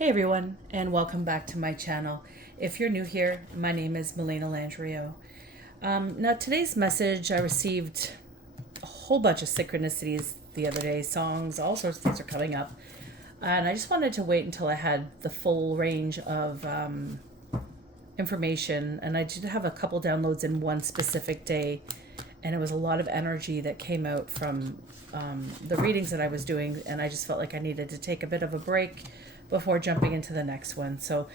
Hey everyone, and welcome back to my channel. If you're new here, my name is Milena Landrio. Now today's message, I received a whole bunch of synchronicities the other day, songs, all sorts of things are coming up. And I just wanted to wait until I had the full range of information. And I did have a couple downloads in one specific day. And it was a lot of energy that came out from the readings that I was doing. And I just felt like I needed to take a bit of a break before jumping into the next one. So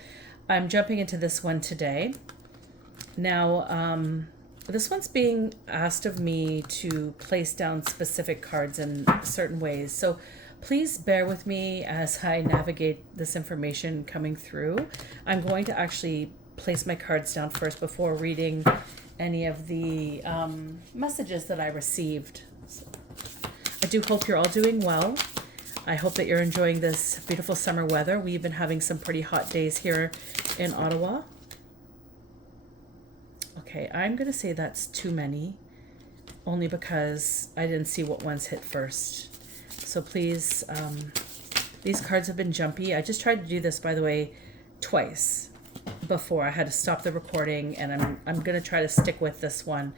I'm jumping into this one today. Now, this one's being asked of me to place down specific cards in certain ways. So please bear with me as I navigate this information coming through. I'm going to actually place my cards down first before reading any of the messages that I received. So I do hope you're all doing well. I hope that you're enjoying this beautiful summer weather. We've been having some pretty hot days here in Ottawa. Okay, I'm going to say that's too many, only because I didn't see what ones hit first. So please, these cards have been jumpy. I just tried to do this, by the way, twice before. I had to stop the recording, and I'm going to try to stick with this one.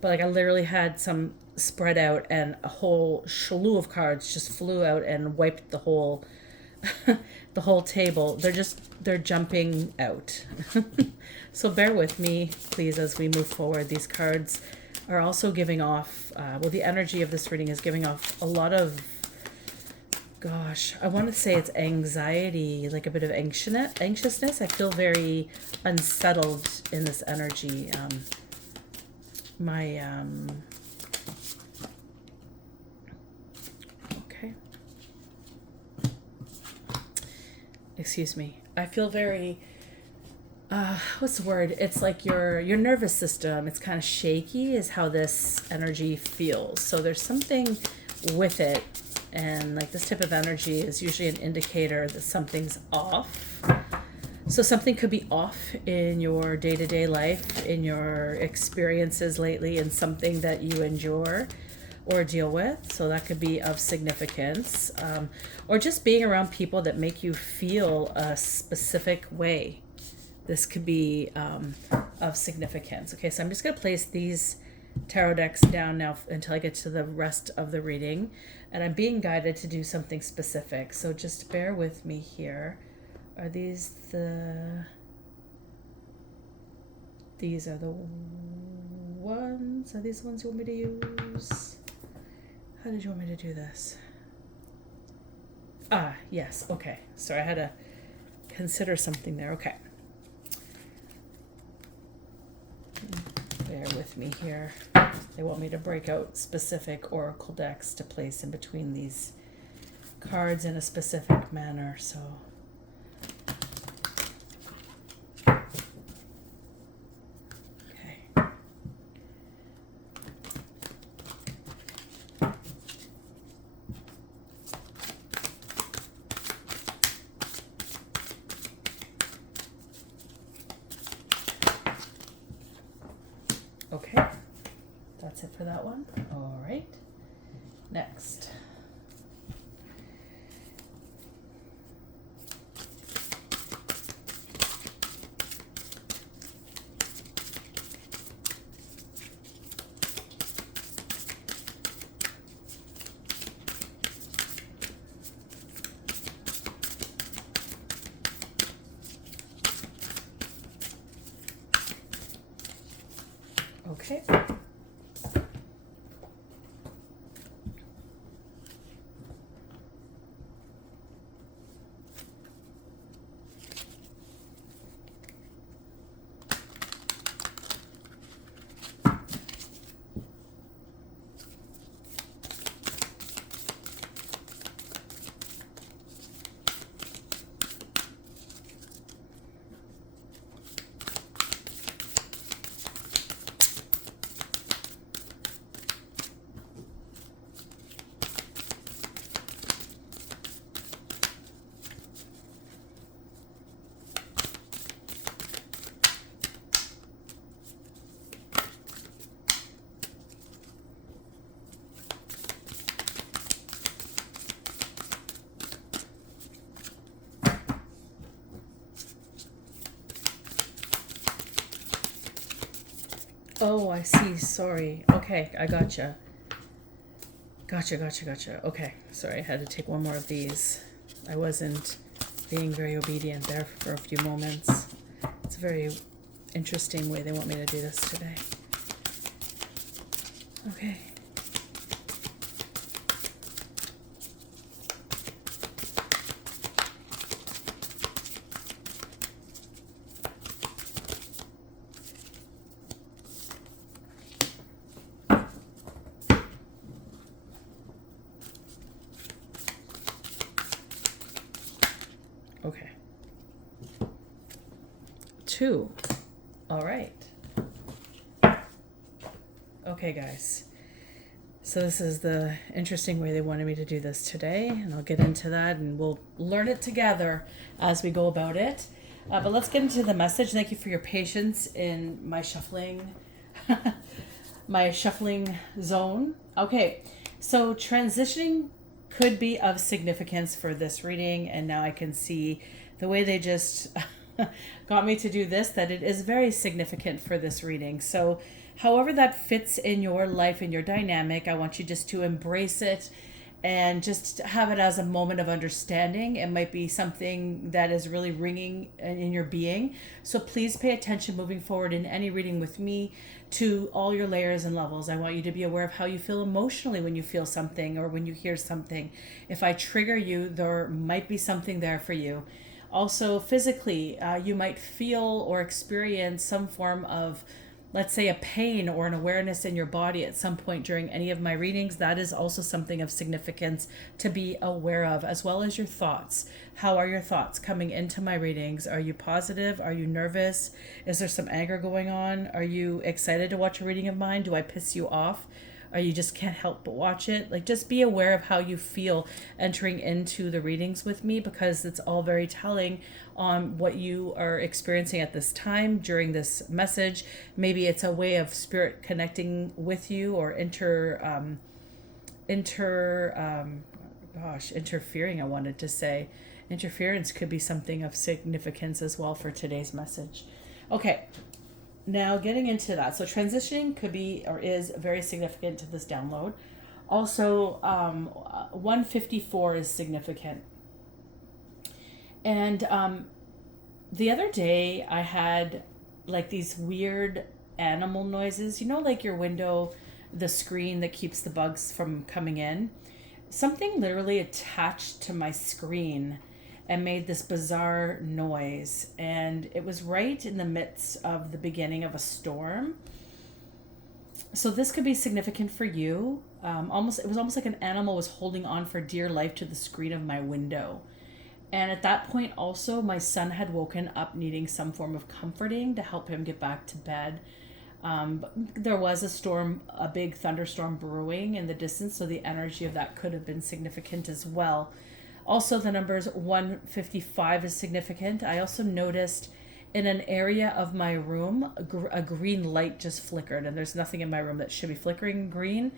But like I literally had some spread out and a whole slew of cards just flew out and wiped the whole the whole table. They're jumping out. So bear with me, please, as we move forward. These cards are also giving off, the energy of this reading is giving off a lot of, gosh, I want to say it's anxiety, like a bit of anxiousness. I feel very unsettled in this energy. Okay. Excuse me. I feel very, what's the word? It's like your nervous system. It's kind of shaky is how this energy feels. So there's something with it. And like this type of energy is usually an indicator that something's off. So something could be off in your day-to-day life, in your experiences lately, and something that you endure or deal with. So that could be of significance, or just being around people that make you feel a specific way. This could be of significance. Okay, so I'm just going to place these tarot decks down now until I get to the rest of the reading. And I'm being guided to do something specific. So just bear with me here. Are these are the ones? Are these the ones you want me to use? How did you want me to do this? Ah, yes. Okay. Sorry, I had to consider something there. Okay. Bear with me here. They want me to break out specific oracle decks to place in between these cards in a specific manner. So okay, that's it for that one. All right, next. Okay. Oh, I see. Sorry. Okay, I gotcha. Gotcha. Okay, sorry, I had to take one more of these. I wasn't being very obedient there for a few moments. It's a very interesting way they want me to do this today. Okay. Okay. 2. All right. Okay, guys. So this is the interesting way they wanted me to do this today, and I'll get into that, and we'll learn it together as we go about it. But let's get into the message. Thank you for your patience in my shuffling, my shuffling zone. Okay, so transitioning could be of significance for this reading, and now I can see the way they just got me to do this, that it is very significant for this reading. So however that fits in your life and your dynamic, I want you just to embrace it and just have it as a moment of understanding. It might be something that is really ringing in your being. So please pay attention moving forward in any reading with me to all your layers and levels. I want you to be aware of how you feel emotionally when you feel something or when you hear something. If I trigger you, there might be something there for you. Also, physically, you might feel or experience some form of, let's say, a pain or an awareness in your body at some point during any of my readings. That is also something of significance to be aware of, as well as your thoughts. How are your thoughts coming into my readings? Are you positive? Are you nervous? Is there some anger going on? Are you excited to watch a reading of mine? Do I piss you off? Or you just can't help but watch it? Like, just be aware of how you feel entering into the readings with me, because it's all very telling on what you are experiencing at this time during this message. Maybe it's a way of spirit connecting with you, or interfering. I wanted to say interference could be something of significance as well for today's message. Okay. Now, getting into that. So transitioning could be or is very significant to this download. Also, 154 is significant. And the other day I had like these weird animal noises. You know, like your window, the screen that keeps the bugs from coming in. Something literally attached to my screen and made this bizarre noise, and it was right in the midst of the beginning of a storm. So this could be significant for you. It was almost like an animal was holding on for dear life to the screen of my window. And at that point also, my son had woken up needing some form of comforting to help him get back to bed. But there was a storm, a big thunderstorm brewing in the distance, so the energy of that could have been significant as well. Also, the numbers 155 is significant. I also noticed in an area of my room, a green light just flickered, and there's nothing in my room that should be flickering green.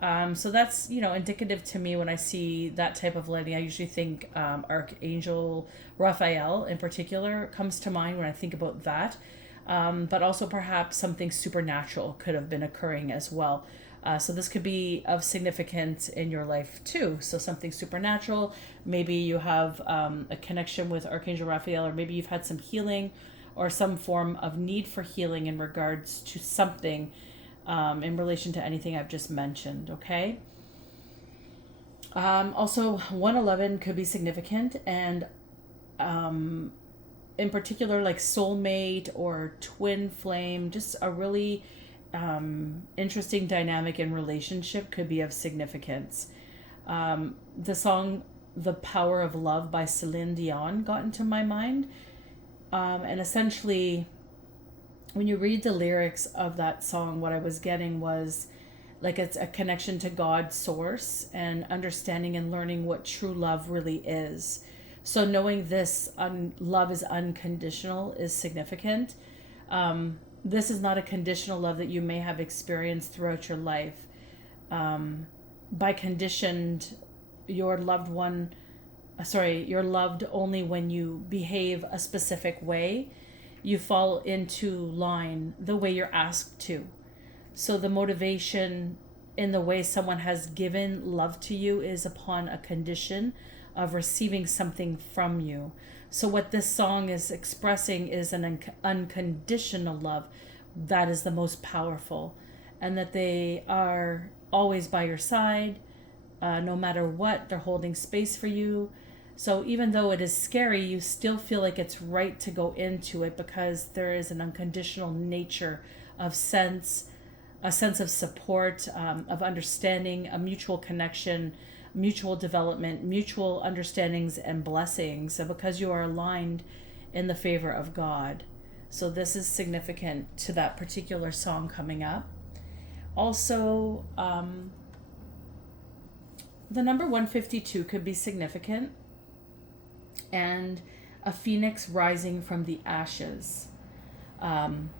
So that's, indicative to me when I see that type of lighting. I usually think Archangel Raphael in particular comes to mind when I think about that. But also perhaps something supernatural could have been occurring as well. So this could be of significance in your life too. So something supernatural. Maybe you have a connection with Archangel Raphael, or maybe you've had some healing or some form of need for healing in regards to something in relation to anything I've just mentioned, okay? Also, 111 could be significant, and in particular, like soulmate or twin flame, just a really interesting dynamic in relationship could be of significance. The song The Power of Love by Celine Dion got into my mind. And essentially, when you read the lyrics of that song, what I was getting was like it's a connection to God's source and understanding and learning what true love really is. So knowing this love is unconditional is significant. This is not a conditional love that you may have experienced throughout your life. By conditioned, you're loved only when you behave a specific way. You fall into line the way you're asked to. So the motivation in the way someone has given love to you is upon a condition of receiving something from you. So what this song is expressing is an unconditional love that is the most powerful, and that they are always by your side, no matter what. They're holding space for you. So even though it is scary, you still feel like it's right to go into it, because there is an unconditional nature of a sense of support, of understanding, a mutual connection, mutual development, mutual understandings and blessings, so because you are aligned in the favor of God. So this is significant to that particular song coming up. Also, the number 152 could be significant, and a phoenix rising from the ashes. And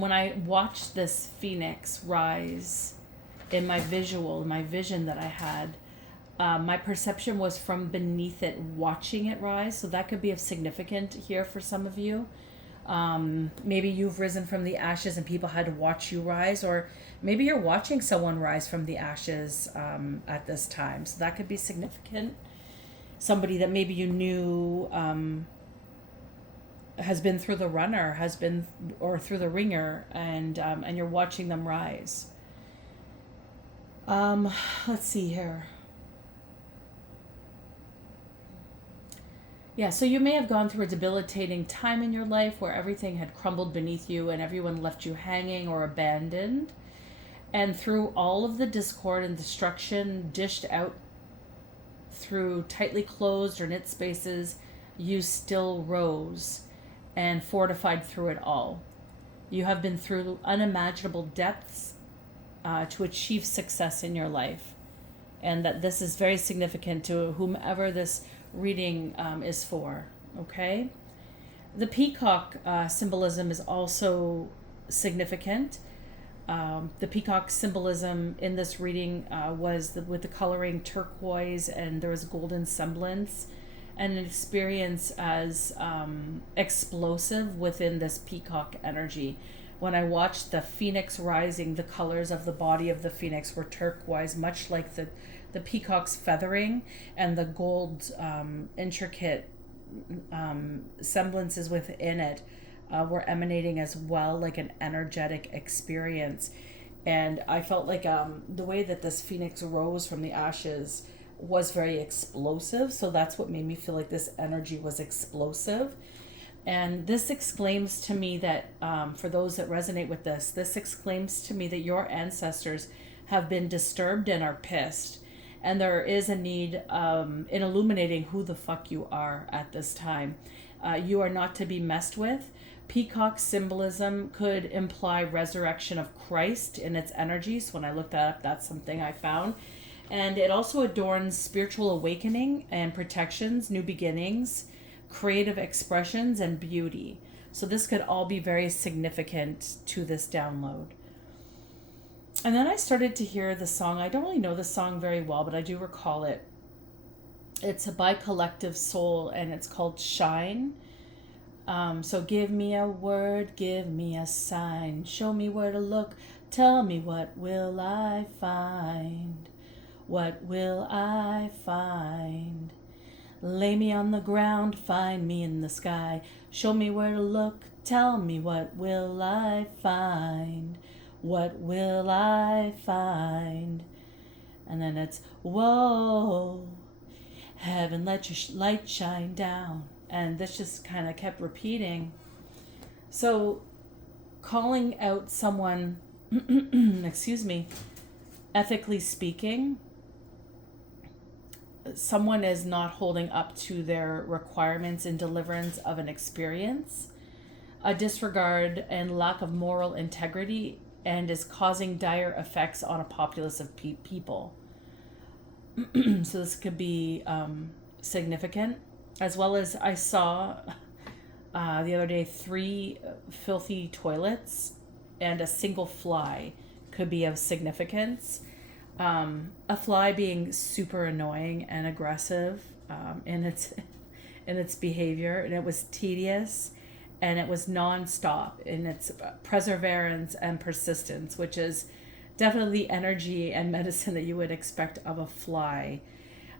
when I watched this phoenix rise in my vision that I had, my perception was from beneath it, watching it rise. So that could be of significant here for some of you. Maybe you've risen from the ashes and people had to watch you rise, or maybe you're watching someone rise from the ashes at this time. So that could be significant. Somebody that maybe you knew has been through the runner, or through the ringer, and you're watching them rise. Let's see here. Yeah, so you may have gone through a debilitating time in your life where everything had crumbled beneath you and everyone left you hanging or abandoned. And through all of the discord and destruction dished out through tightly closed or knit spaces, you still rose and fortified through it all. You have been through unimaginable depths to achieve success in your life. And that this is very significant to whomever this reading is for, okay? The peacock symbolism is also significant. The peacock symbolism in this reading was with the coloring turquoise, and there was golden semblance, and an experience as explosive within this peacock energy. When I watched the phoenix rising, the colors of the body of the phoenix were turquoise, much like the peacock's feathering, and the gold intricate semblances within it were emanating as well, like an energetic experience. And I felt like the way that this phoenix rose from the ashes was very explosive. So that's what made me feel like this energy was explosive. And this exclaims to me that, for those that resonate with this exclaims to me that your ancestors have been disturbed and are pissed. And there is a need in illuminating who the fuck you are at this time. You are not to be messed with. Peacock symbolism could imply resurrection of Christ in its energy. So when I looked that up, that's something I found. And it also adorns spiritual awakening and protections, new beginnings, creative expressions, and beauty. So this could all be very significant to this download. And then I started to hear the song. I don't really know the song very well, but I do recall it. It's by Collective Soul, and it's called Shine. So give me a word, give me a sign, show me where to look, tell me what will I find, what will I find? Lay me on the ground, find me in the sky, show me where to look, tell me what will I find, what will I find? And then it's, whoa, heaven, let your light shine down. And this just kind of kept repeating. So calling out someone, excuse me, ethically speaking, someone is not holding up to their requirements in deliverance of an experience, a disregard and lack of moral integrity, and is causing dire effects on a populace of people. So this could be significant. As well as I saw the other day 3 filthy toilets and a single fly could be of significance. A fly being super annoying and aggressive in its behavior, and it was tedious, and it was nonstop in its perseverance and persistence, which is definitely the energy and medicine that you would expect of a fly.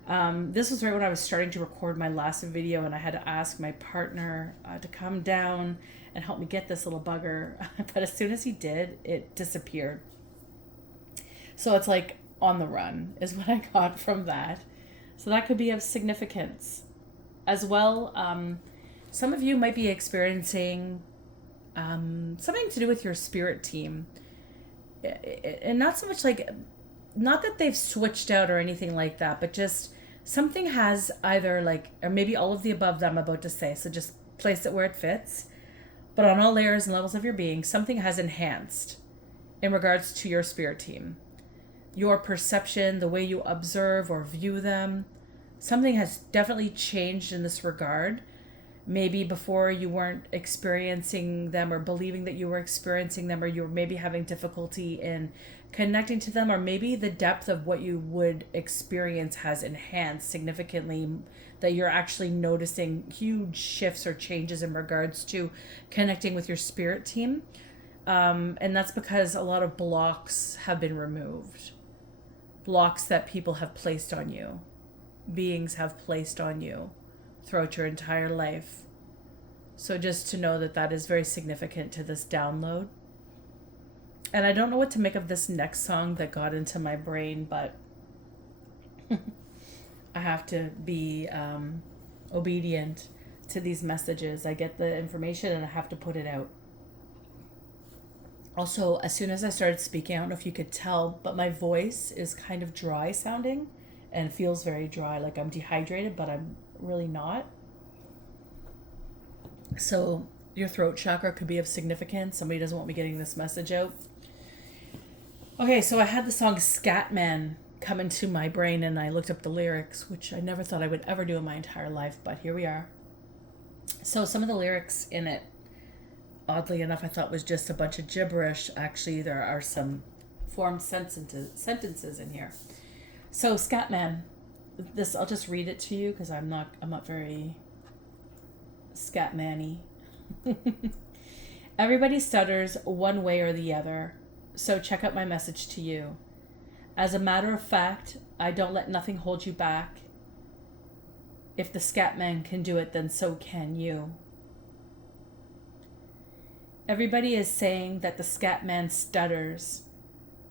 This was right when I was starting to record my last video, and I had to ask my partner to come down and help me get this little bugger. But as soon as he did, it disappeared. So it's like on the run is what I got from that. So that could be of significance. As well, some of you might be experiencing something to do with your spirit team. And not so much like, not that they've switched out or anything like that, but just something has either like, or maybe all of the above that I'm about to say. So just place it where it fits. But on all layers and levels of your being, something has enhanced in regards to your spirit team. Your perception, the way you observe or view them, something has definitely changed in this regard. Maybe before you weren't experiencing them or believing that you were experiencing them, or you were maybe having difficulty in connecting to them, or maybe the depth of what you would experience has enhanced significantly, that you're actually noticing huge shifts or changes in regards to connecting with your spirit team. And that's because a lot of blocks have been removed. Blocks that people have placed on you, beings have placed on you throughout your entire life. So just to know that that is very significant to this download. And I don't know what to make of this next song that got into my brain, but I have to be obedient to these messages. I get the information and I have to put it out. Also, as soon as I started speaking, I don't know if you could tell, but my voice is kind of dry sounding and feels very dry, like I'm dehydrated, but I'm really not. So your throat chakra could be of significance. Somebody doesn't want me getting this message out. Okay, so I had the song Scatman come into my brain, and I looked up the lyrics, which I never thought I would ever do in my entire life, but here we are. So some of the lyrics in it, oddly enough, I thought was just a bunch of gibberish. Actually, there are some formed sentences in here. So Scatman, this, I'll just read it to you because I'm not very Scatman-y. Everybody stutters one way or the other, so check out my message to you. As a matter of fact, I don't let nothing hold you back. If the Scatman can do it, then so can you. Everybody is saying that the Scatman stutters,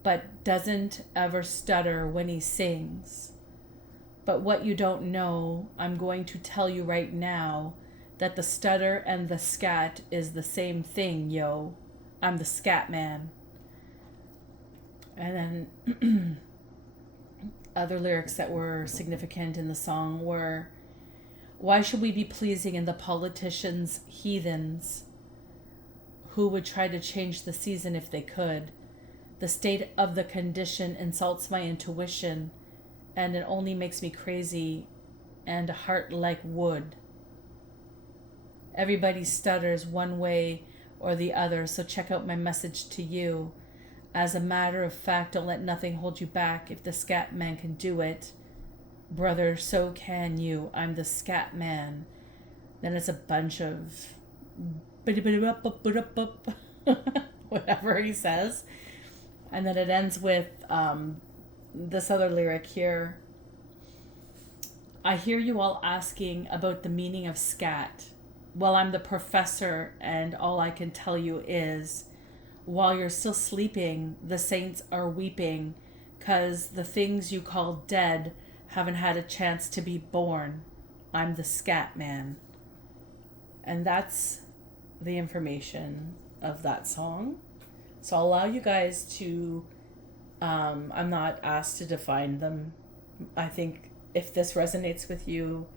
but doesn't ever stutter when he sings. But what you don't know, I'm going to tell you right now, that the stutter and the scat is the same thing, yo. I'm the Scatman. And then other lyrics that were significant in the song were, why should we be pleasing in the politicians' heathens who would try to change the season if they could? The state of the condition insults my intuition, and it only makes me crazy and a heart like wood. Everybody stutters one way or the other, so check out my message to you. As a matter of fact, don't let nothing hold you back. If the Scatman can do it, brother, so can you. I'm the Scatman. Then it's a bunch of whatever he says. And then it ends with this other lyric here. I hear you all asking about the meaning of scat. Well, I'm the professor, and all I can tell you is, while you're still sleeping, the saints are weeping, 'cause the things you call dead haven't had a chance to be born. I'm the Scatman. And that's the information of that song. So I'll allow you guys to, I'm not asked to define them. I think if this resonates with you,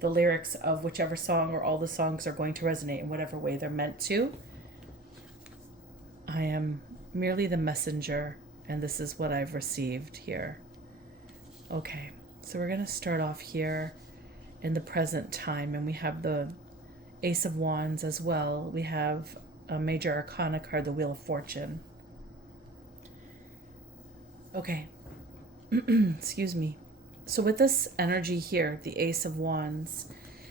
the lyrics of whichever song or all the songs are going to resonate in whatever way they're meant to. I am merely the messenger, and this is what I've received here. Okay, so we're going to start off here in the present time, and we have the Ace of Wands as well. We have a major arcana card, the Wheel of Fortune. Okay, excuse me. So with this energy here, the Ace of Wands,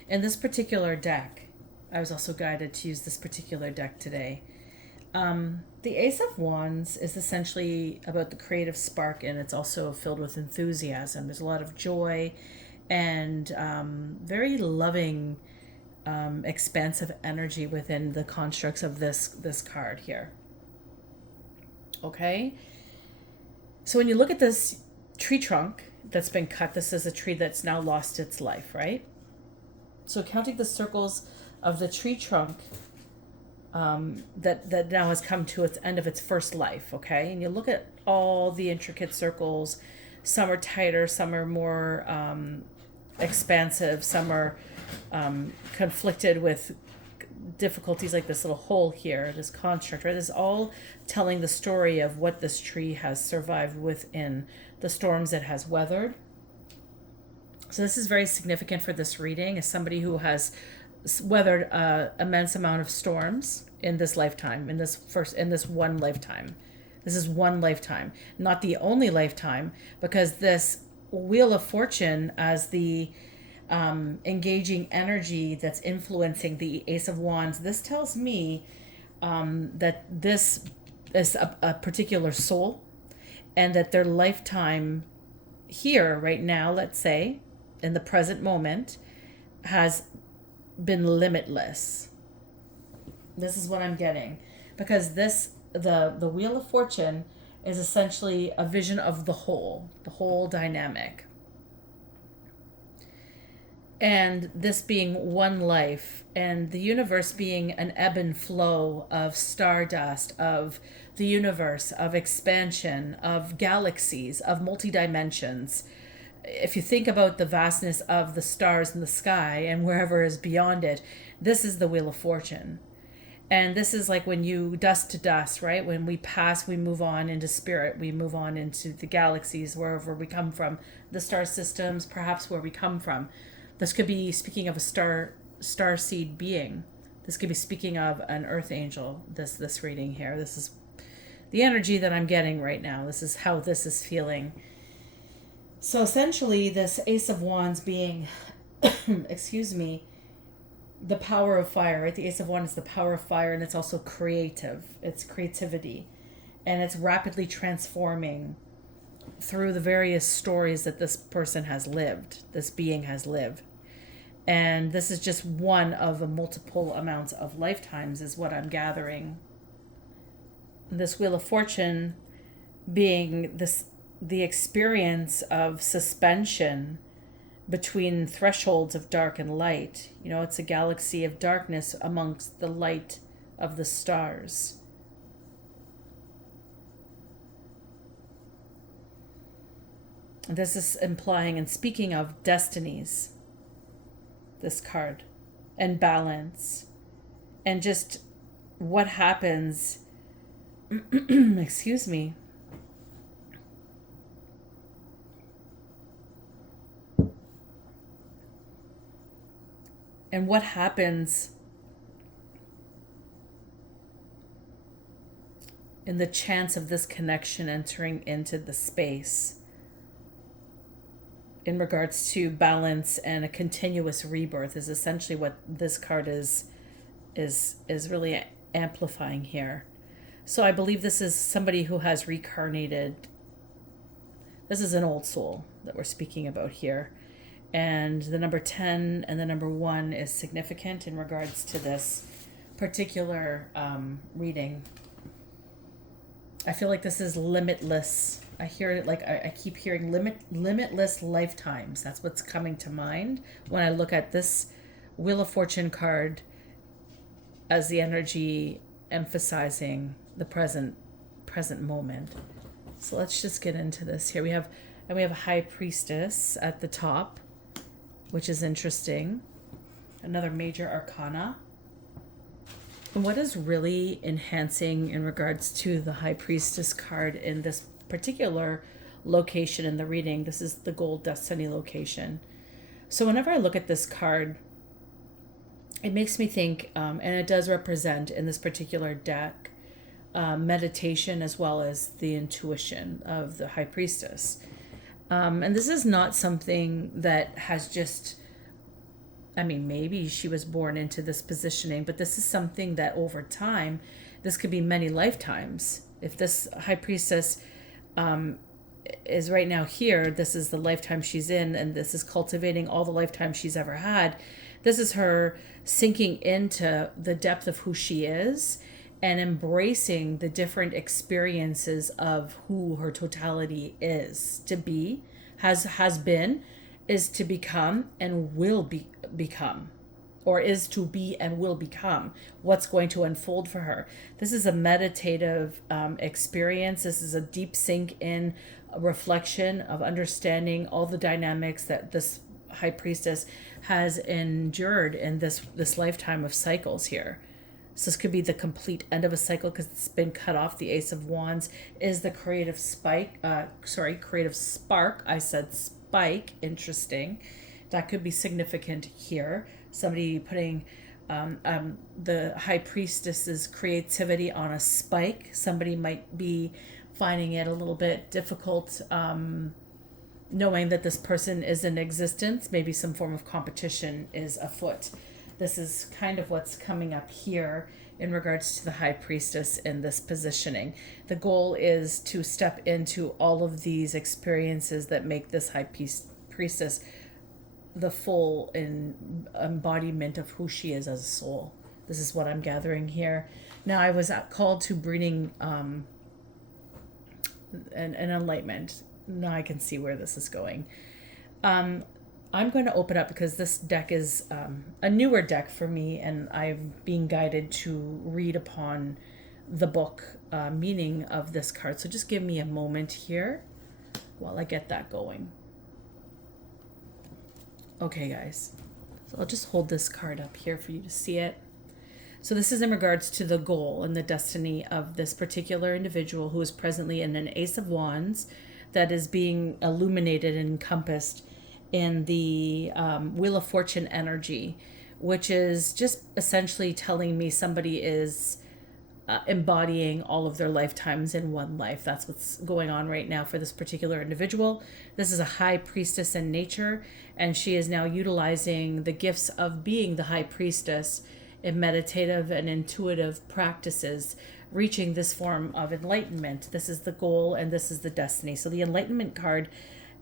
in this particular deck, I was also guided to use this particular deck today. The Ace of Wands is essentially about the creative spark, and it's also filled with enthusiasm. There's a lot of joy and very loving, expansive energy within the constructs of this card here. Okay, so when you look at this tree trunk that's been cut, this is a tree that's now lost its life, right? So counting the circles of the tree trunk that now has come to its end of its first life, okay? And you look at all the intricate circles. Some are tighter, some are more expansive, some are conflicted with difficulties, like this little hole here, this construct, right? This is all telling the story of what this tree has survived within the storms it has weathered. So this is very significant for this reading, as somebody who has weathered an immense amount of storms in this lifetime, in this one lifetime. This is one lifetime, not the only lifetime, because this Wheel of Fortune, as the engaging energy that's influencing the Ace of Wands, this tells me that this is a particular soul, and that their lifetime here, right now, let's say, in the present moment, has been limitless. This is what I'm getting, because the Wheel of Fortune is essentially a vision of the whole dynamic. And this being one life, and the universe being an ebb and flow of stardust, of the universe, of expansion, of galaxies, of multi-dimensions. If you think about the vastness of the stars in the sky and wherever is beyond it, this is the Wheel of Fortune. And this is like when you dust to dust, right? When we pass, we move on into spirit. We move on into the galaxies, wherever we come from, the star systems, perhaps where we come from. This could be speaking of a star seed being. This could be speaking of an earth angel, this reading here. This is the energy that I'm getting right now. This is how this is feeling. So essentially, this Ace of Wands being, excuse me, the power of fire, right? The Ace of Wands is the power of fire, and it's also creative. It's creativity. And it's rapidly transforming through the various stories that this person has lived, this being has lived. And this is just one of the multiple amounts of lifetimes, is what I'm gathering. This Wheel of Fortune being the experience of suspension between thresholds of dark and light. You know, it's a galaxy of darkness amongst the light of the stars. This is implying and speaking of destinies, this card, and balance, and just what happens, excuse me, and what happens in the chance of this connection entering into the space in regards to balance and a continuous rebirth, is essentially what this card is really amplifying here. So I believe this is somebody who has reincarnated. This is an old soul that we're speaking about here. And the number 10 and the number 1 is significant in regards to this particular reading. I feel like this is limitless. I hear it, like I keep hearing limitless lifetimes. That's what's coming to mind when I look at this Wheel of Fortune card, as the energy emphasizing the present moment. So let's just get into this here. We have a High Priestess at the top, which is interesting. Another major arcana. And what is really enhancing in regards to the High Priestess card in this particular location in the reading, this is the Gold Destiny location. So whenever I look at this card, it makes me think, and it does represent in this particular deck, meditation as well as the intuition of the High Priestess. And this is not something that has just I mean, maybe she was born into this positioning, but this is something that over time, this could be many lifetimes. If this high priestess is right now here, this is the lifetime she's in, and this is cultivating all the lifetime she's ever had. This is her sinking into the depth of who she is and embracing the different experiences of who her totality is to be, has been, is to become, and will become, or is to be and will become, what's going to unfold for her. This is a meditative experience. This is a deep sink in reflection of understanding all the dynamics that this high priestess has endured in this lifetime of cycles here. So this could be the complete end of a cycle because it's been cut off. The Ace of Wands is the creative creative spark. I said spike. Interesting. That could be significant here. Somebody putting the high priestess's creativity on a spike. Somebody might be finding it a little bit difficult knowing that this person is in existence. Maybe some form of competition is afoot. This is kind of what's coming up here in regards to the high priestess in this positioning. The goal is to step into all of these experiences that make this high priestess the full embodiment of who she is as a soul. This is what I'm gathering here. Now, I was called to bring an enlightenment. Now I can see where this is going. I'm going to open up because this deck is a newer deck for me, and I'm being guided to read upon the book meaning of this card. So just give me a moment here while I get that going. Okay, guys. So I'll just hold this card up here for you to see it. So this is in regards to the goal and the destiny of this particular individual who is presently in an Ace of Wands that is being illuminated and encompassed in the Wheel of Fortune energy, which is just essentially telling me somebody is embodying all of their lifetimes in one life. That's what's going on right now for this particular individual. This is a high priestess in nature, and she is now utilizing the gifts of being the high priestess in meditative and intuitive practices, reaching this form of enlightenment. This is the goal, and this is the destiny. So the enlightenment card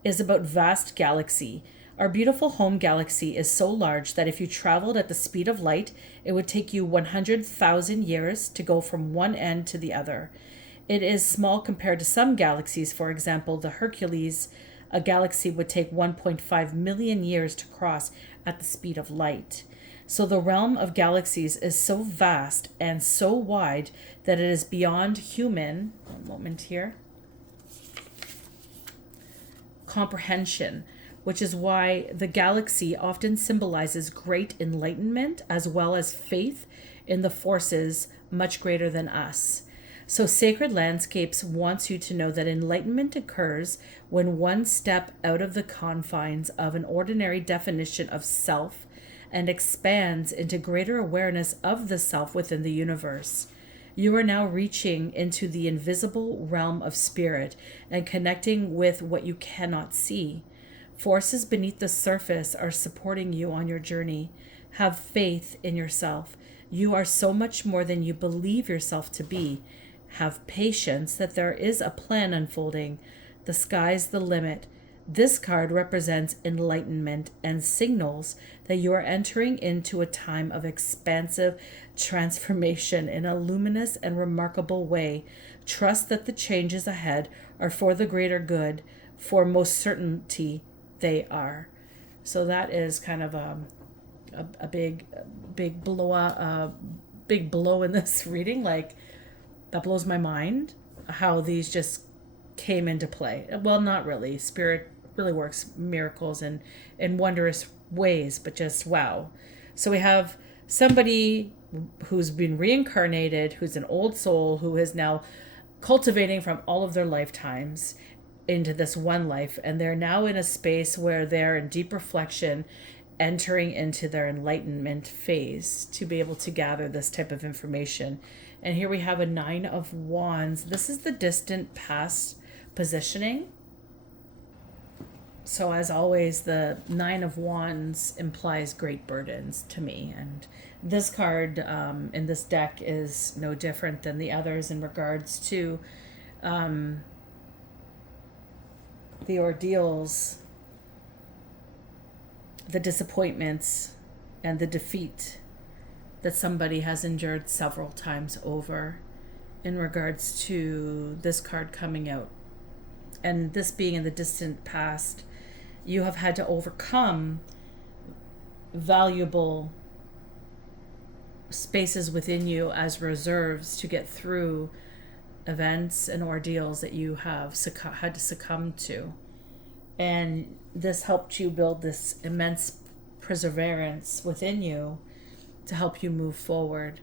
is about vast galaxy. Our beautiful home galaxy is so large that if you traveled at the speed of light, it would take you 100,000 years to go from one end to the other. It is small compared to some galaxies. For example, the Hercules, a galaxy would take 1.5 million years to cross at the speed of light. So the realm of galaxies is so vast and so wide that it is beyond human, one moment here, comprehension, which is why the galaxy often symbolizes great enlightenment as well as faith in the forces much greater than us. So Sacred Landscapes wants you to know that enlightenment occurs when one step out of the confines of an ordinary definition of self and expands into greater awareness of the self within the universe. You are now reaching into the invisible realm of spirit and connecting with what you cannot see. Forces beneath the surface are supporting you on your journey. Have faith in yourself. You are so much more than you believe yourself to be. Have patience that there is a plan unfolding. The sky's the limit. This card represents enlightenment and signals that you are entering into a time of expansive transformation in a luminous and remarkable way. Trust that the changes ahead are for the greater good. For most certainty, they are. So that is kind of a big blow in this reading. Like, that blows my mind how these just came into play. Well, not really. Spirit really works miracles and in wondrous ways, but just wow. So we have somebody who's been reincarnated, who's an old soul, who is now cultivating from all of their lifetimes into this one life, and they're now in a space where they're in deep reflection, entering into their enlightenment phase to be able to gather this type of information. And here we have a 9 of Wands. This is the distant past positioning. So as always, the Nine of Wands implies great burdens to me, and this card in this deck is no different than the others in regards to the ordeals, the disappointments, and the defeat that somebody has endured several times over in regards to this card coming out. And this being in the distant past, you have had to overcome valuable spaces within you as reserves to get through events and ordeals that you have had to succumb to. And this helped you build this immense perseverance within you to help you move forward.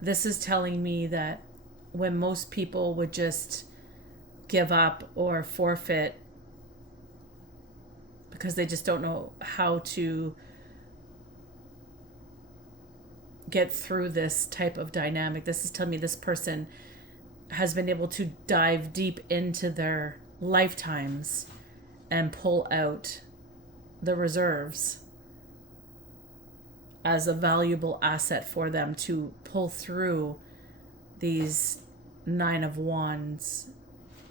This is telling me that when most people would just give up or forfeit because they just don't know how to get through this type of dynamic, this is telling me this person has been able to dive deep into their lifetimes and pull out the reserves as a valuable asset for them to pull through these Nine of Wands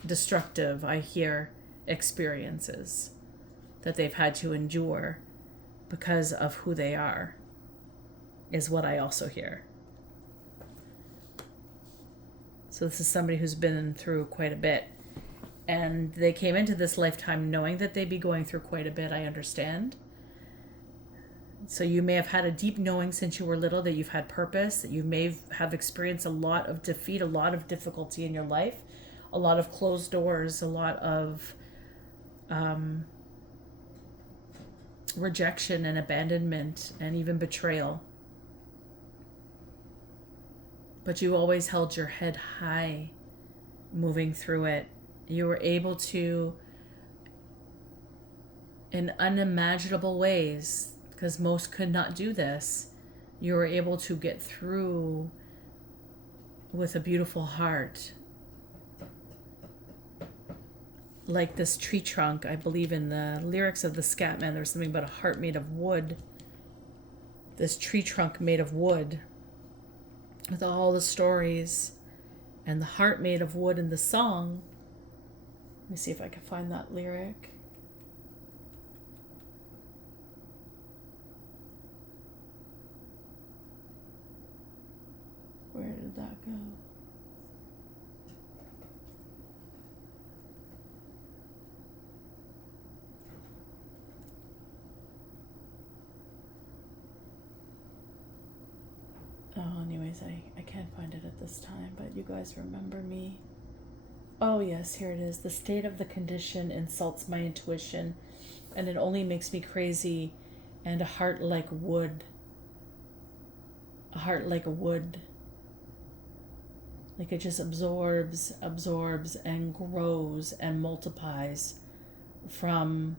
destructive, I hear, experiences that they've had to endure because of who they are, is what I also hear. So this is somebody who's been through quite a bit, and they came into this lifetime knowing that they'd be going through quite a bit, I understand. So you may have had a deep knowing since you were little that you've had purpose, that you may have experienced a lot of defeat, a lot of difficulty in your life, a lot of closed doors, a lot of rejection and abandonment and even betrayal. But you always held your head high moving through it. You were able to, in unimaginable ways, because most could not do this, you were able to get through with a beautiful heart. Like this tree trunk, I believe in the lyrics of the Scatman, there's something about a heart made of wood. This tree trunk made of wood, with all the stories, and the heart made of wood in the song. Let me see if I can find that lyric. Where did that go? Oh, anyways, I can't find it at this time, but you guys remember me. Oh, yes, here it is. The state of the condition insults my intuition, and it only makes me crazy, and a heart like wood. A heart like a wood. Like it just absorbs, and grows and multiplies from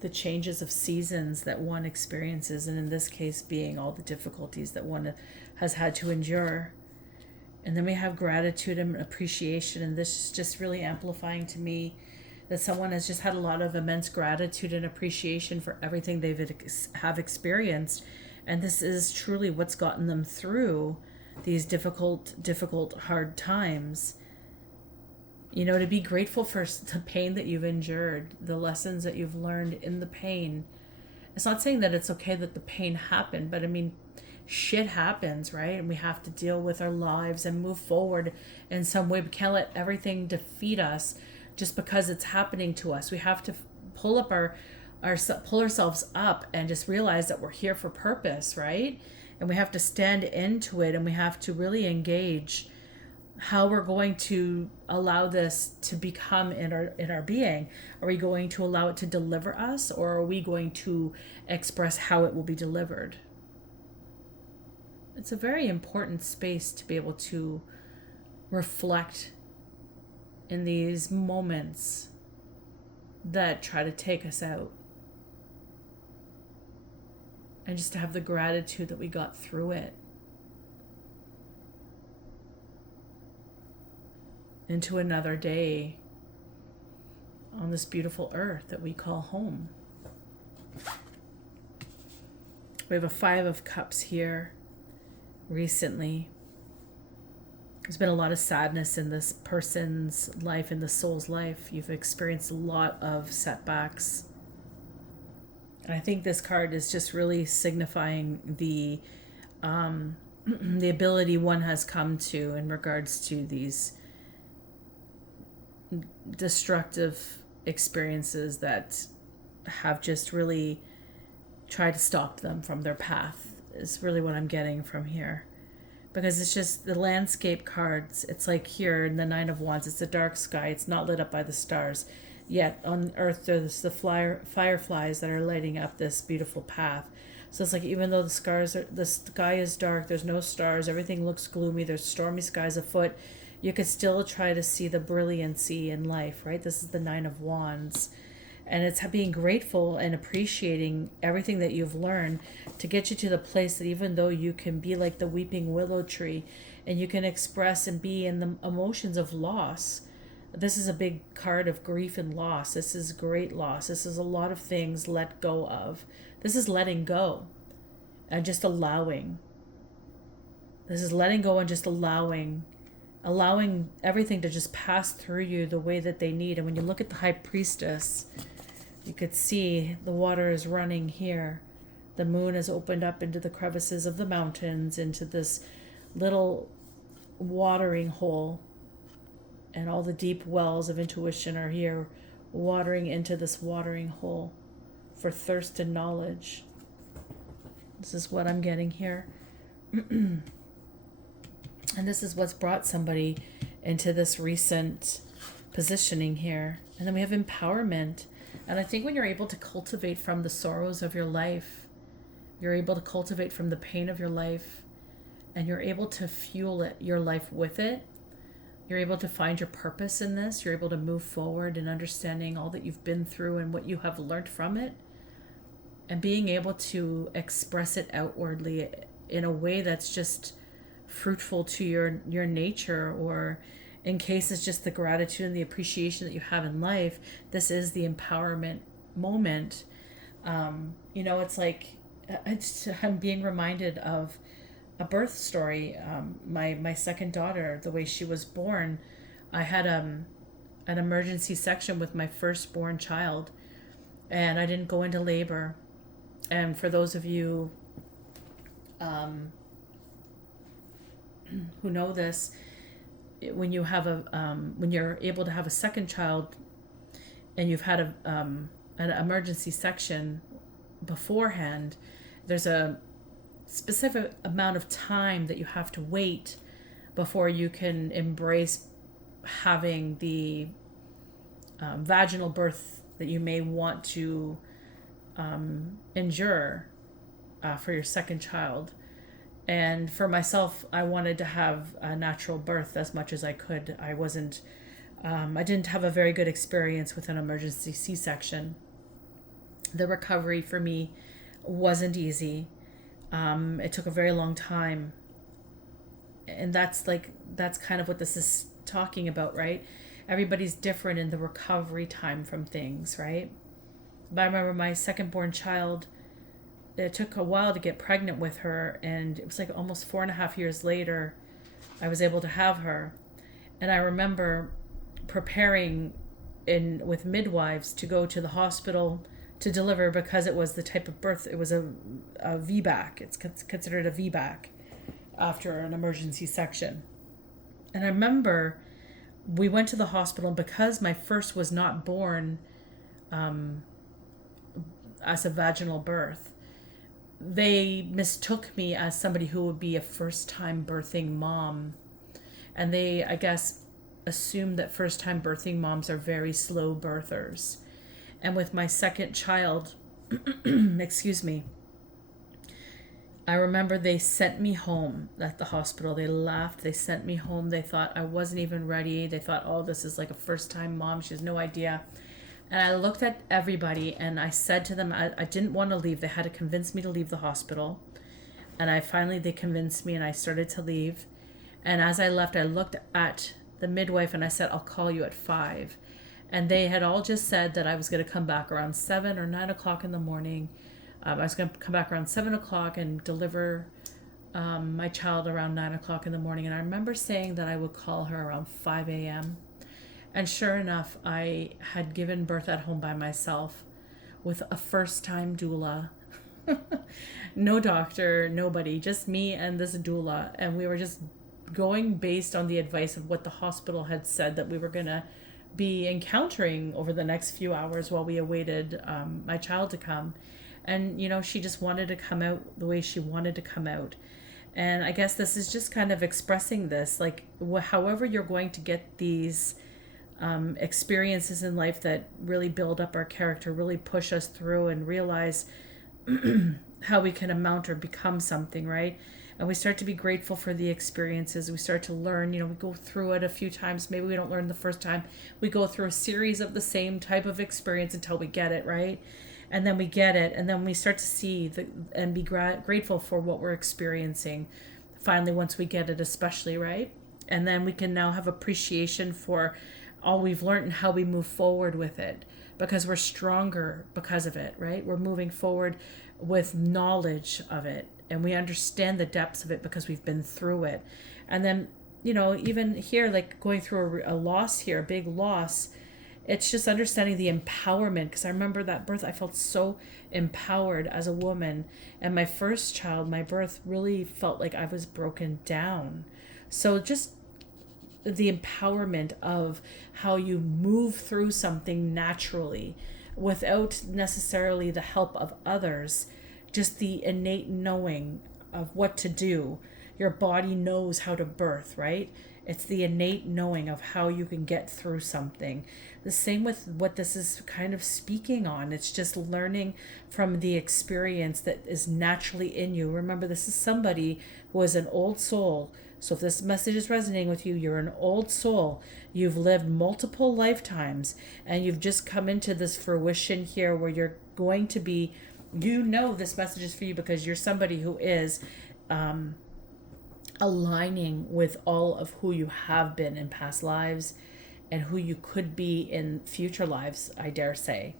the changes of seasons that one experiences, and in this case being all the difficulties that one has had to endure. And then we have gratitude and appreciation, and this is just really amplifying to me that someone has just had a lot of immense gratitude and appreciation for everything have experienced, and this is truly what's gotten them through these difficult, hard times. You know, to be grateful for the pain that you've endured, the lessons that you've learned in the pain. It's not saying that it's okay that the pain happened, but I mean, shit happens, right? And we have to deal with our lives and move forward in some way. We can't let everything defeat us just because it's happening to us. We have to pull ourselves up and just realize that we're here for purpose, right? And we have to stand into it, and we have to really engage how we're going to allow this to become in our being. Are we going to allow it to deliver us, or are we going to express how it will be delivered? It's a very important space to be able to reflect in these moments that try to take us out, and just to have the gratitude that we got through it. into another day on this beautiful earth that we call home. We have a 5 of Cups here recently. There's been a lot of sadness in this person's life, in the soul's life. You've experienced a lot of setbacks. And I think this card is just really signifying the the ability one has come to in regards to these destructive experiences that have just really tried to stop them from their path, is really what I'm getting from here. Because it's just the landscape cards. It's like here in the 9 of Wands, it's a dark sky. It's not lit up by the stars. Yet on Earth, there's the fireflies that are lighting up this beautiful path. So it's like, even though the sky is dark, there's no stars, everything looks gloomy, there's stormy skies afoot, you could still try to see the brilliancy in life, right? This is the 9 of Wands. And it's being grateful and appreciating everything that you've learned to get you to the place that even though you can be like the weeping willow tree and you can express and be in the emotions of loss. This is a big card of grief and loss. This is great loss. This is a lot of things let go of. This is letting go and just allowing. This is letting go and just allowing everything to just pass through you the way that they need. And when you look at the High Priestess, you could see the water is running here. The moon has opened up into the crevices of the mountains, into this little watering hole. And all the deep wells of intuition are here, watering into this watering hole for thirst and knowledge. This is what I'm getting here. And this is what's brought somebody into this recent positioning here. And then we have empowerment. And I think when you're able to cultivate from the sorrows of your life, you're able to cultivate from the pain of your life, and you're able to fuel your life with it. You're able to find your purpose in this. You're able to move forward in understanding all that you've been through and what you have learned from it, and being able to express it outwardly in a way that's just fruitful to your nature, or in case it's just the gratitude and the appreciation that you have in life. This is the empowerment moment. It's like I'm being reminded of a birth story. My second daughter, the way she was born, I had an emergency section with my firstborn child, and I didn't go into labor. And for those of you who know this, when you have when you're able to have a second child and you've had an emergency section beforehand, there's a specific amount of time that you have to wait before you can embrace having the vaginal birth that you may want to endure for your second child. And for myself, I wanted to have a natural birth as much as I could. I didn't have a very good experience with an emergency C-section. The recovery for me wasn't easy. It took a very long time. And that's kind of what this is talking about, right? Everybody's different in the recovery time from things, right? But I remember my second born child, it took a while to get pregnant with her, and it was like almost 4.5 years later I was able to have her. And I remember preparing with midwives to go to the hospital to deliver, because it was the type of birth, it was a VBAC. It's considered a VBAC after an emergency section. And I remember we went to the hospital, and because my first was not born as a vaginal birth, they mistook me as somebody who would be a first-time birthing mom. And they, I guess, assumed that first-time birthing moms are very slow birthers. And with my second child, excuse me, I remember they sent me home at the hospital. They laughed. They sent me home. They thought I wasn't even ready. They thought, oh, this is like a first-time mom. She has no idea. And I looked at everybody and I said to them, I didn't want to leave. They had to convince me to leave the hospital. And they convinced me, and I started to leave. And as I left, I looked at the midwife and I said, I'll call you at 5. And they had all just said that I was going to come back around 7 or 9 o'clock in the morning. I was going to come back around 7 o'clock and deliver my child around 9 o'clock in the morning. And I remember saying that I would call her around 5 a.m. And sure enough, I had given birth at home by myself with a first-time doula. No doctor, nobody, just me and this doula. And we were just going based on the advice of what the hospital had said that we were going to be encountering over the next few hours while we awaited my child to come. And, she just wanted to come out the way she wanted to come out. And I guess this is just kind of expressing this, like, however you're going to get these experiences in life that really build up our character, really push us through and realize how we can amount or become something, right? And we start to be grateful for the experiences. We start to learn, we go through it a few times. Maybe we don't learn the first time. We go through a series of the same type of experience until we get it, right? And then we get it. And then we start to see and be grateful for what we're experiencing. Finally, once we get it, especially, right? And then we can now have appreciation for all we've learned and how we move forward with it, because we're stronger because of it, right? We're moving forward with knowledge of it, and we understand the depths of it because we've been through it. And then, even here, like going through a loss here, a big loss, it's just understanding the empowerment, because I remember that birth, I felt so empowered as a woman. And my first child, my birth, really felt like I was broken down. So just the empowerment of how you move through something naturally without necessarily the help of others, just the innate knowing of what to do. Your body knows how to birth, right? It's the innate knowing of how you can get through something. The same with what this is kind of speaking on. It's just learning from the experience that is naturally in you. Remember, this is somebody who is an old soul. So if this message is resonating with you, you're an old soul. You've lived multiple lifetimes, and you've just come into this fruition here where you're going to be, this message is for you because you're somebody who is aligning with all of who you have been in past lives and who you could be in future lives, I dare say.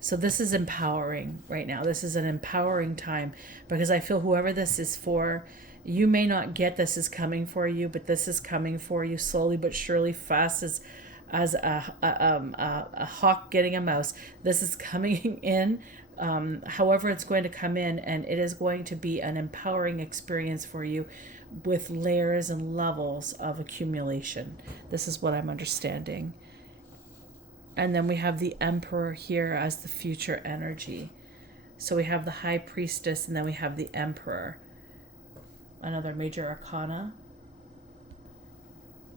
So this is empowering right now. This is an empowering time, because I feel whoever this is for, you may not get this is coming for you, but this is coming for you slowly but surely, fast as a hawk getting a mouse. This is coming in, however it's going to come in, and it is going to be an empowering experience for you with layers and levels of accumulation. This is what I'm understanding. And then we have the Emperor here as the future energy. So we have the High Priestess, and then we have the Emperor, another major arcana.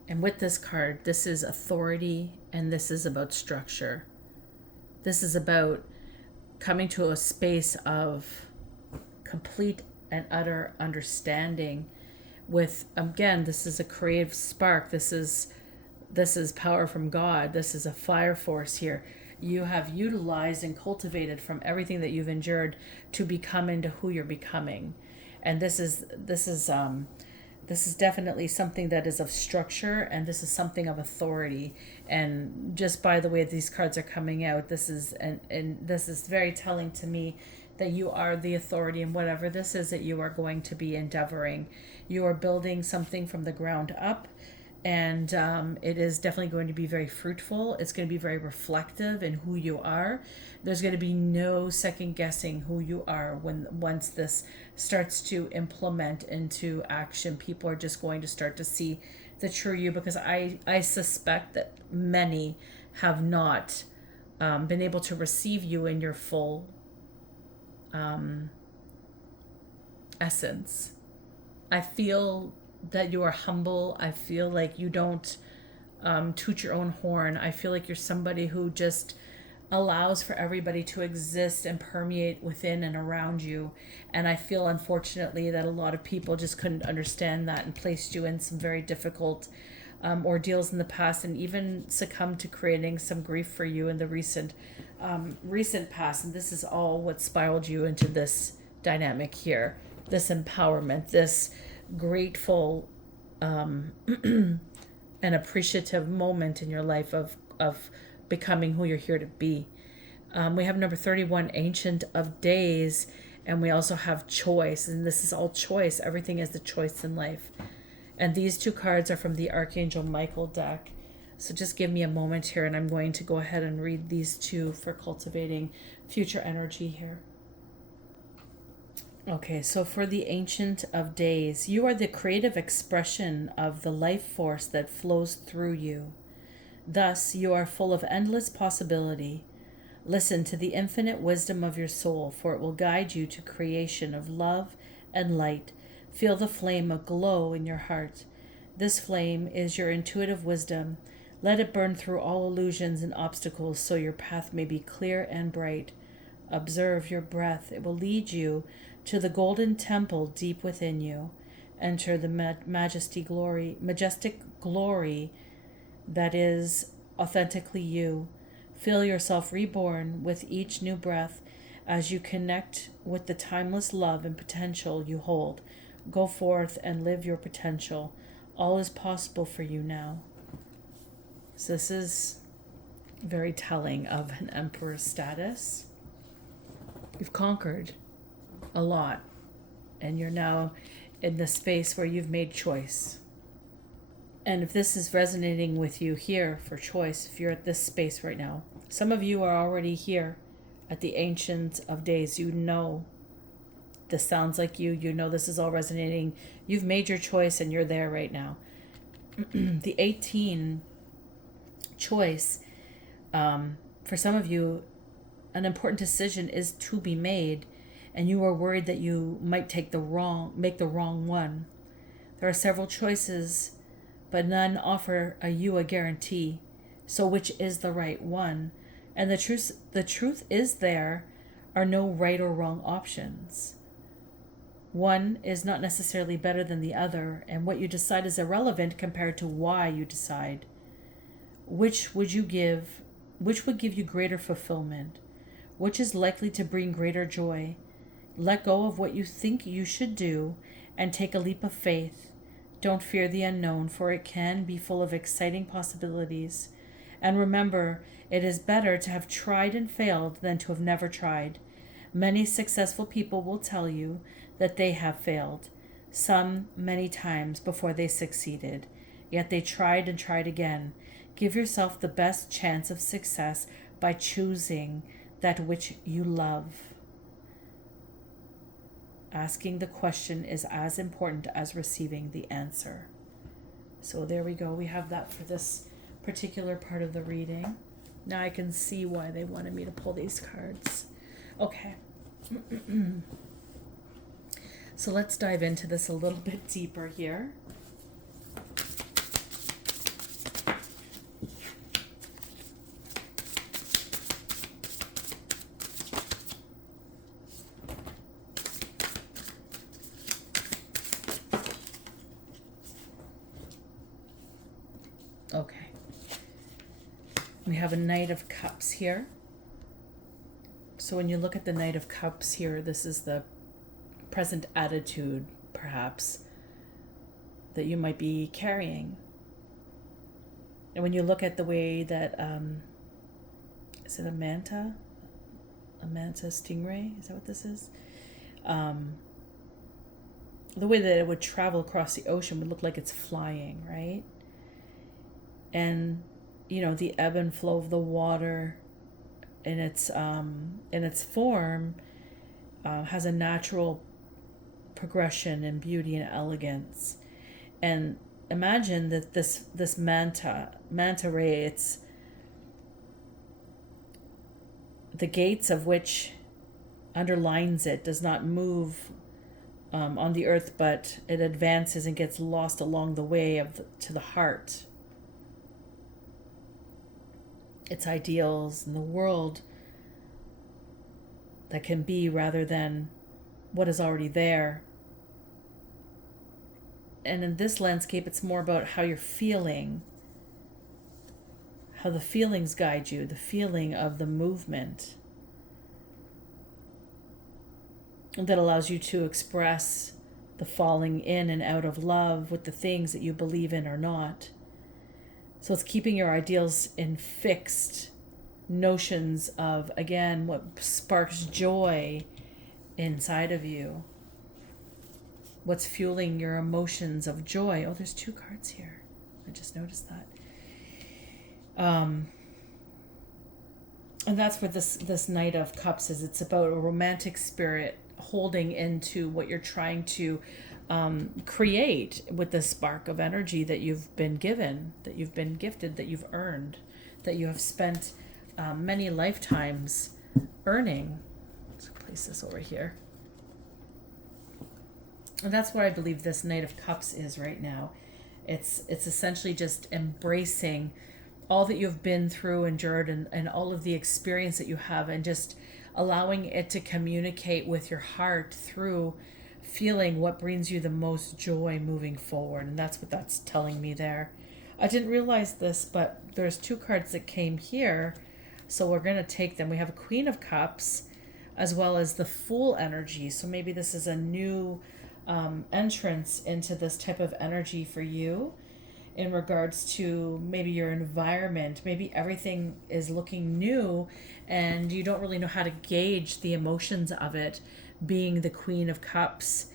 And with this card, this is authority, and this is about structure. This is about coming to a space of complete and utter understanding with, again, this is a creative spark. This is power from God. This is a fire force here. You have utilized and cultivated from everything that you've endured to become into who you're becoming. And this is definitely something that is of structure, and this is something of authority. And just by the way these cards are coming out, this is and this is very telling to me that you are the authority in whatever this is that you are going to be endeavoring. You are building something from the ground up, and it is definitely going to be very fruitful. It's going to be very reflective in who you are. There's going to be no second guessing who you are once this starts to implement into action. People are just going to start to see the true you, because I suspect that many have not been able to receive you in your full essence. I feel that you are humble. I feel like you don't toot your own horn. I feel like you're somebody who just allows for everybody to exist and permeate within and around you. And I feel, unfortunately, that a lot of people just couldn't understand that and placed you in some very difficult ordeals in the past, and even succumbed to creating some grief for you in the recent past. And this is all what spiraled you into this dynamic here, this empowerment, this grateful an appreciative moment in your life of becoming who you're here to be. We have number 31, Ancient of Days, and we also have choice, and this is all choice. Everything is the choice in life. And these two cards are from the Archangel Michael deck. So just give me a moment here, and I'm going to go ahead and read these two for cultivating future energy here. Okay, so for the Ancient of Days, you are the creative expression of the life force that flows through you. Thus, you are full of endless possibility. Listen to the infinite wisdom of your soul, for it will guide you to creation of love and light. Feel the flame aglow in your heart. This flame is your intuitive wisdom. Let it burn through all illusions and obstacles so your path may be clear and bright. Observe your breath. It will lead you to the golden temple deep within you. Enter the majestic glory that is authentically you. Feel yourself reborn with each new breath as you connect with the timeless love and potential you hold. Go forth and live your potential. All is possible for you now. So this is very telling of an emperor status. You've conquered a lot, and you're now in the space where you've made choice. And if this is resonating with you here for choice, if you're at this space right now, some of you are already here at the Ancient of Days. You know this sounds like you. You know this is all resonating. You've made your choice and you're there right now. The 18 choice, for some of you, an important decision is to be made, and you are worried that you might make the wrong one. There are several choices, but none offer you a guarantee. So which is the right one? And the truth is there are no right or wrong options. One is not necessarily better than the other, and what you decide is irrelevant compared to why you decide. Which would give you greater fulfillment? Which is likely to bring greater joy? Let go of what you think you should do and take a leap of faith. Don't fear the unknown, for it can be full of exciting possibilities. And remember, it is better to have tried and failed than to have never tried. Many successful people will tell you that they have failed, some many times before they succeeded, yet they tried and tried again. Give yourself the best chance of success by choosing that which you love. Asking the question is as important as receiving the answer. So there we go. We have that for this particular part of the reading. Now I can see why they wanted me to pull these cards. Okay. So let's dive into this a little bit deeper here. Okay. We have a Knight of Cups here. So when you look at the Knight of Cups here, this is the present attitude, perhaps, that you might be carrying. And when you look at the way that, is it a manta? A manta stingray? Is that what this is? The way that it would travel across the ocean would look like it's flying, right? And, you know, the ebb and flow of the water in its form has a natural progression and beauty and elegance. And imagine that this manta ray, it's the gates of which underlines it does not move on the earth, but it advances and gets lost along the way to the heart. Its ideals and the world that can be rather than what is already there. And in this landscape, it's more about how you're feeling, how the feelings guide you, the feeling of the movement that allows you to express the falling in and out of love with the things that you believe in or not. So it's keeping your ideals in fixed notions of, again, what sparks joy inside of you. What's fueling your emotions of joy? Oh, there's 2 cards here. I just noticed that. And that's what this Knight of Cups is. It's about a romantic spirit holding into what you're trying to create with the spark of energy that you've been given, that you've been gifted, that you've earned, that you have spent many lifetimes earning. Let's place this over here. And that's what I believe this Knight of Cups is right now. It's essentially just embracing all that you've been through, endured, and all of the experience that you have, and just allowing it to communicate with your heart through feeling what brings you the most joy moving forward. And that's what that's telling me there. I didn't realize this, but there's 2 cards that came here, so we're going to take them. We have a Queen of Cups as well as the Fool energy. So maybe this is a new entrance into this type of energy for you, in regards to maybe your environment. Maybe everything is looking new and you don't really know how to gauge the emotions of it, being the Queen of Cups.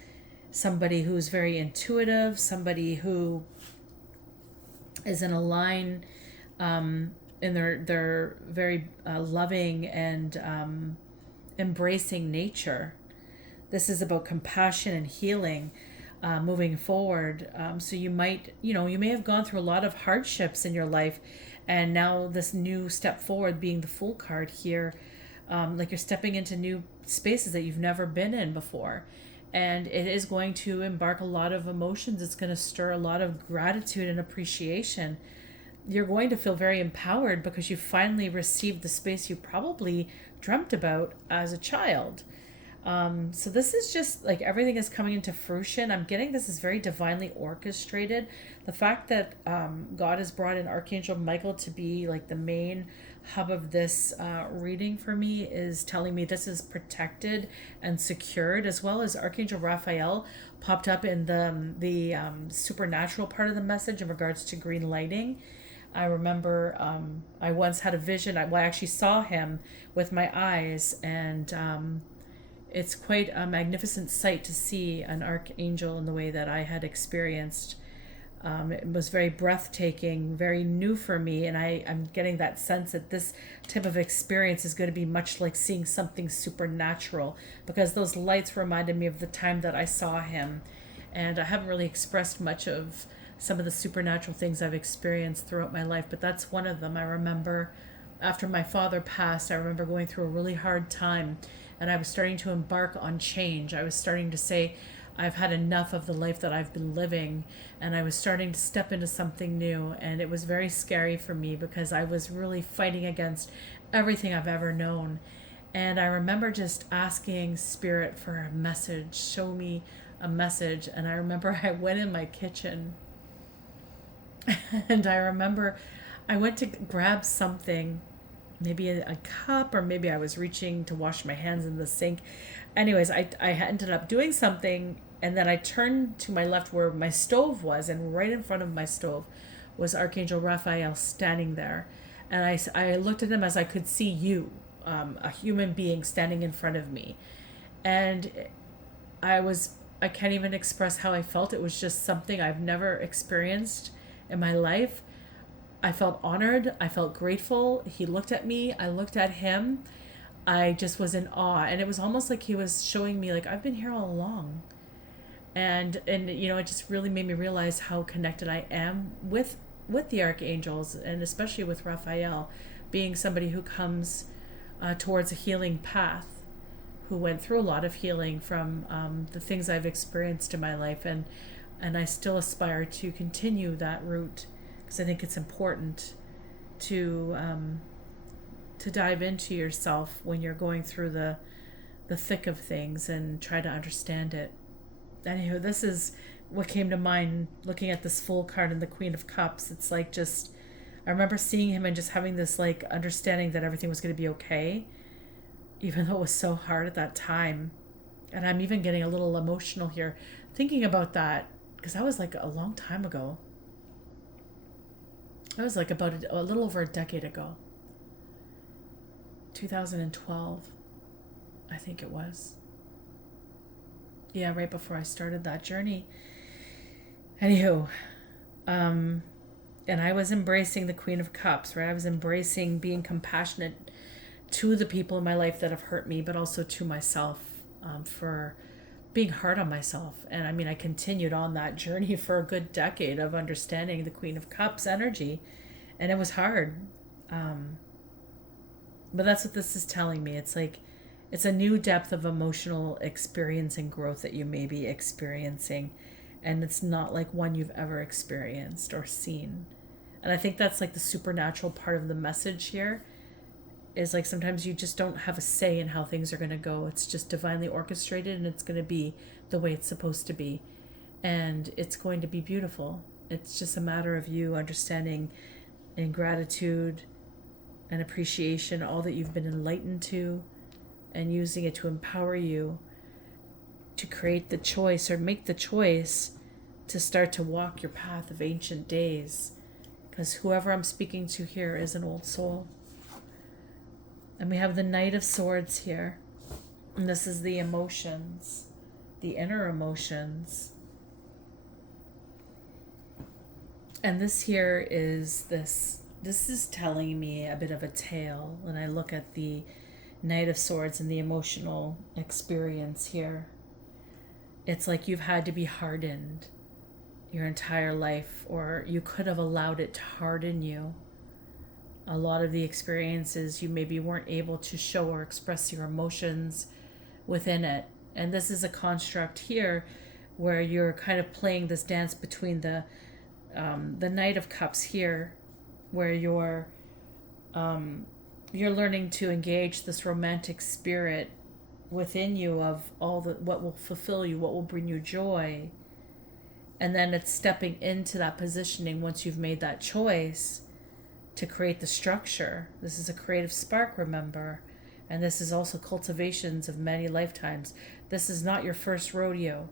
Somebody who's very intuitive, somebody who is in a line in their very loving and embracing nature. This is about compassion and healing. Moving forward. So you might, you may have gone through a lot of hardships in your life, and now this new step forward, being the Fool card here, like you're stepping into new spaces that you've never been in before. And it is going to embark a lot of emotions. It's going to stir a lot of gratitude and appreciation. You're going to feel very empowered because you finally received the space you probably dreamt about as a child. So this is just like everything is coming into fruition. I'm getting this is very divinely orchestrated. The fact that God has brought in Archangel Michael to be like the main hub of this reading for me is telling me this is protected and secured, as well as Archangel Raphael popped up in the supernatural part of the message in regards to green lighting. I remember I once had a vision. I actually saw him with my eyes, and it's quite a magnificent sight to see an archangel in the way that I had experienced. It was very breathtaking, very new for me, and I'm getting that sense that this type of experience is going to be much like seeing something supernatural, because those lights reminded me of the time that I saw him. And I haven't really expressed much of some of the supernatural things I've experienced throughout my life, but that's one of them. I remember after my father passed, I remember going through a really hard time, and I was starting to embark on change. I was starting to say, I've had enough of the life that I've been living, and I was starting to step into something new. And it was very scary for me because I was really fighting against everything I've ever known. And I remember just asking Spirit for a message, show me a message. And I remember I went in my kitchen and I remember I went to grab something, maybe a cup, or maybe I was reaching to wash my hands in the sink. Anyways, I ended up doing something, and then I turned to my left where my stove was, and right in front of my stove was Archangel Raphael standing there. And I looked at him as I could see you, a human being standing in front of me. And I can't even express how I felt. It was just something I've never experienced in my life. I felt honored. I felt grateful. He looked at me. I looked at him. I just was in awe. And it was almost like he was showing me, like, I've been here all along. And it just really made me realize how connected I am with the archangels, and especially with Raphael, being somebody who comes towards a healing path, who went through a lot of healing from the things I've experienced in my life. And I still aspire to continue that route, because I think it's important to dive into yourself when you're going through the thick of things and try to understand it. Anywho, this is what came to mind looking at this Fool card and the Queen of Cups. It's like, just, I remember seeing him and just having this like understanding that everything was going to be okay, even though it was so hard at that time. And I'm even getting a little emotional here thinking about that, because that was like a long time ago. It was like about a little over a decade ago. 2012, I think it was. Yeah, right before I started that journey. Anywho, and I was embracing the Queen of Cups, right? I was embracing being compassionate to the people in my life that have hurt me, but also to myself, for being hard on myself. And I mean, I continued on that journey for a good decade of understanding the Queen of Cups energy, and it was hard. Um, but that's what this is telling me. It's like it's a new depth of emotional experience and growth that you may be experiencing, and it's not like one you've ever experienced or seen. And I think that's like the supernatural part of the message here, is like sometimes you just don't have a say in how things are going to go. It's just divinely orchestrated, and it's going to be the way it's supposed to be. And it's going to be beautiful. It's just a matter of you understanding in gratitude and appreciation all that you've been enlightened to, and using it to empower you to create the choice or make the choice to start to walk your path of ancient days. Because whoever I'm speaking to here is an old soul. And we have the Knight of Swords here. And this is the emotions, the inner emotions. And this here is this is telling me a bit of a tale when I look at the Knight of Swords and the emotional experience here. It's like you've had to be hardened your entire life, or you could have allowed it to harden you. A lot of the experiences you maybe weren't able to show or express your emotions within it. And this is a construct here where you're kind of playing this dance between the Knight of Cups here, where you're learning to engage this romantic spirit within you of all the what will fulfill you, what will bring you joy. And then it's stepping into that positioning once you've made that choice to create the structure. This is a creative spark, remember, and this is also cultivations of many lifetimes. This is not your first rodeo.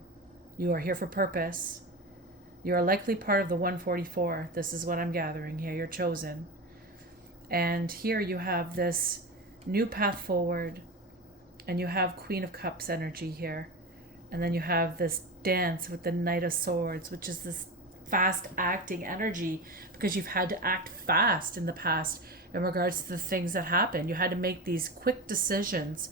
You are here for purpose. You are likely part of the 144. This is what I'm gathering here. You're chosen. And here you have this new path forward, and you have Queen of Cups energy here. And then you have this dance with the Knight of Swords, which is this fast acting energy, because you've had to act fast in the past in regards to the things that happen. You had to make these quick decisions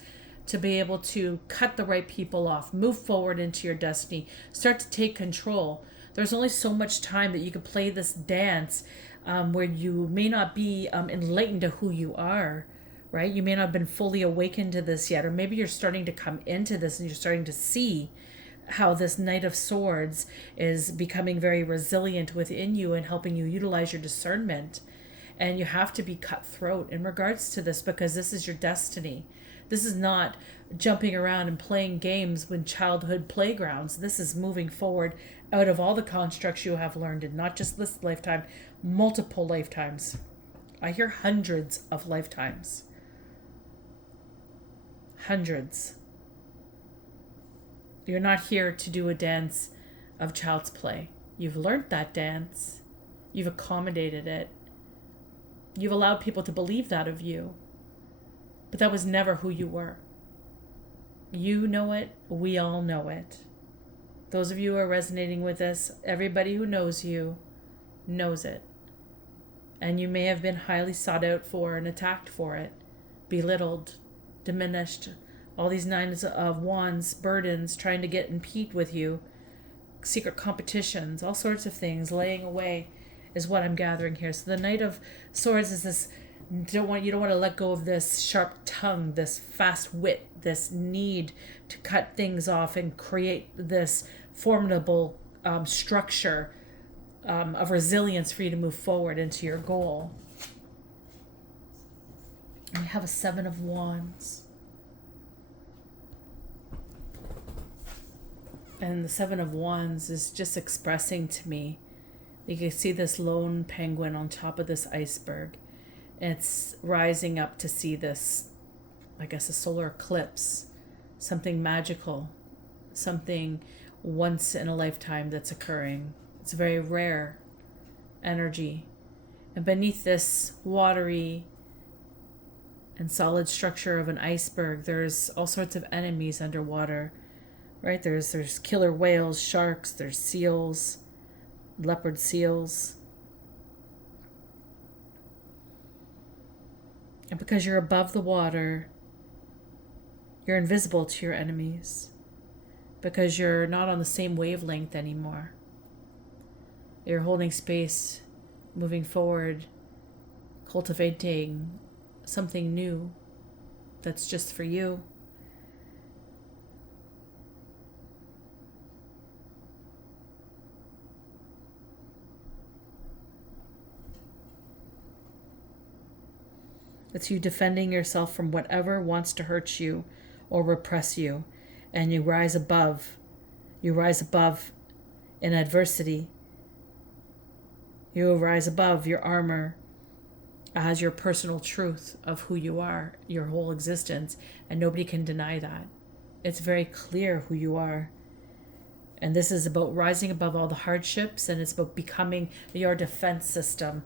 to be able to cut the right people off, move forward into your destiny, start to take control. There's only so much time that you can play this dance, where you may not be enlightened to who you are, right? You may not have been fully awakened to this yet, or maybe you're starting to come into this and you're starting to see how this Knight of Swords is becoming very resilient within you and helping you utilize your discernment. And you have to be cutthroat in regards to this, because this is your destiny. This is not jumping around and playing games in childhood playgrounds. This is moving forward out of all the constructs you have learned in not just this lifetime, multiple lifetimes. I hear hundreds of lifetimes. Hundreds. You're not here to do a dance of child's play. You've learned that dance. You've accommodated it. You've allowed people to believe that of you. But that was never who you were. You know it. We all know it. Those of you who are resonating with this, everybody who knows you knows it. And you may have been highly sought out for and attacked for it, belittled, diminished, all these nines of wands, burdens, trying to get in compete with you, secret competitions, all sorts of things, laying away is what I'm gathering here. So the Knight of Swords is this, you don't want to let go of this sharp tongue, this fast wit, this need to cut things off and create this formidable structure of resilience for you to move forward into your goal. And we have a Seven of Wands. And the Seven of Wands is just expressing to me, you can see this lone penguin on top of this iceberg. It's rising up to see this, I guess, a solar eclipse, something magical, something once in a lifetime that's occurring. It's a very rare energy. And beneath this watery and solid structure of an iceberg, there's all sorts of enemies underwater, right? There's killer whales, sharks, there's seals, leopard seals. And because you're above the water, you're invisible to your enemies, because you're not on the same wavelength anymore. You're holding space, moving forward, cultivating something new that's just for you. It's you defending yourself from whatever wants to hurt you or repress you. And you rise above. You rise above in adversity. You rise above your armor as your personal truth of who you are, your whole existence. And nobody can deny that. It's very clear who you are. And this is about rising above all the hardships, and it's about becoming your defense system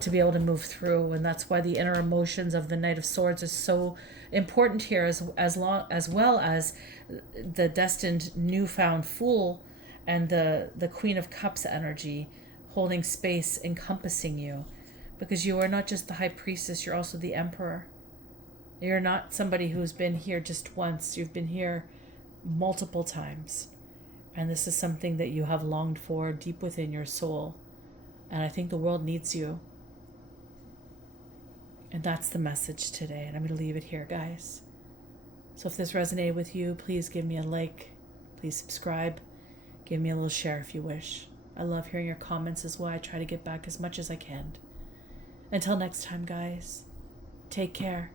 to be able to move through. And that's why the inner emotions of the Knight of Swords is so important here, as well as the destined newfound Fool and the Queen of Cups energy holding space, encompassing you, because you are not just the High Priestess, you're also the Emperor. You're not somebody who's been here just once. You've been here multiple times, and this is something that you have longed for deep within your soul. And I think the world needs you. And that's the message today. And I'm going to leave it here, guys. So if this resonated with you, please give me a like. Please subscribe. Give me a little share if you wish. I love hearing your comments as well. I try to get back as much as I can. Until next time, guys. Take care.